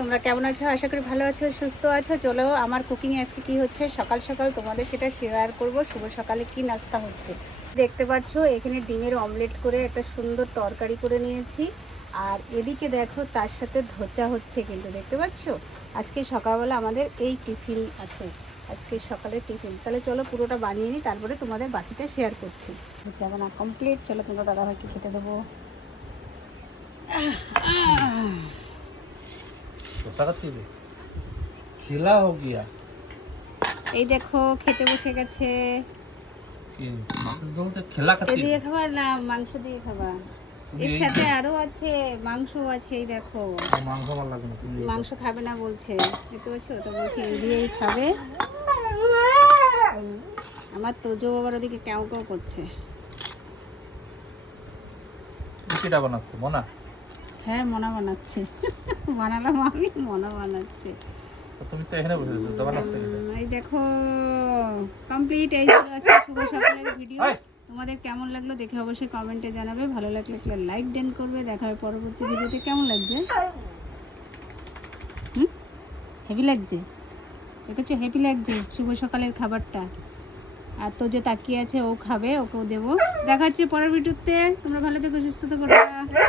তোমরা কেমন আছো? আশা করি ভালো আছো, সুস্থ আছো। চলো আমার কুকিংয়ে আজকে কি হচ্ছে সকাল সকাল তোমাদের সেটা শেয়ার করব। শুভ সকালে কি নাস্তা হচ্ছে দেখতে পাচ্ছ। এখানে ডিমের অমলেট করে একটা সুন্দর তরকারি করে নিয়েছি। আর এদিকে দেখো তার সাথে ধোচা হচ্ছে, কিন্তু দেখতে পাচ্ছ আজকে সকালবেলা আমাদের এই টিফিন আছে। আজকে সকালের টিফিন। তাহলে চলো পুরোটা বানিয়ে নিই, তারপরে তোমাদের বাকিটা শেয়ার করছি। হচ্ছে এখন কমপ্লিট। চলো তোমরা দাদাভাইকে খেতে দেবো। खिला हो गया। এই দেখো খেতে বসে গেছে। খেলা এ দিয়ে খাবার না মাংস দিয়ে খাবা? এর সাথে আরো আছে, মাংস আছে। এই দেখো মাংস ভালো লাগবে না, মাংস খাবে না বলছে, দেখতে পাচ্ছ তো, বলছে এই দিয়েই খাবে। আমার তোজো বাবার ওদিকে কেউ কেউ করছে। কিটা বানাচ্ছে মনা? হ্যাঁ মনা বানাচ্ছে। বানালাম আমি, মনা বানাচ্ছে। তুমি তো এখানে বসে আছো, তো বানাচ্ছে। এই দেখো কমপ্লিট। এই ছিল আজকে শুভ সকালের ভিডিও। তোমাদের কেমন লাগলো দেখে অবশ্যই কমেন্টে জানাবে। ভালো লাগলে একটা লাইক দেন করবে। দেখা হবে পরবর্তী ভিডিওতে। কেমন লাগছে? হেভি লাগছে? দেখেছো হেভি লাগছে শুভ সকালের খাবারটা। আর তো যে তাকিয়ে আছে ও খাবে, ওকেও দেবো। দেখা হচ্ছে পরের ভিডিওতে। তোমরা ভালো থেকো, সুস্থ থেকো।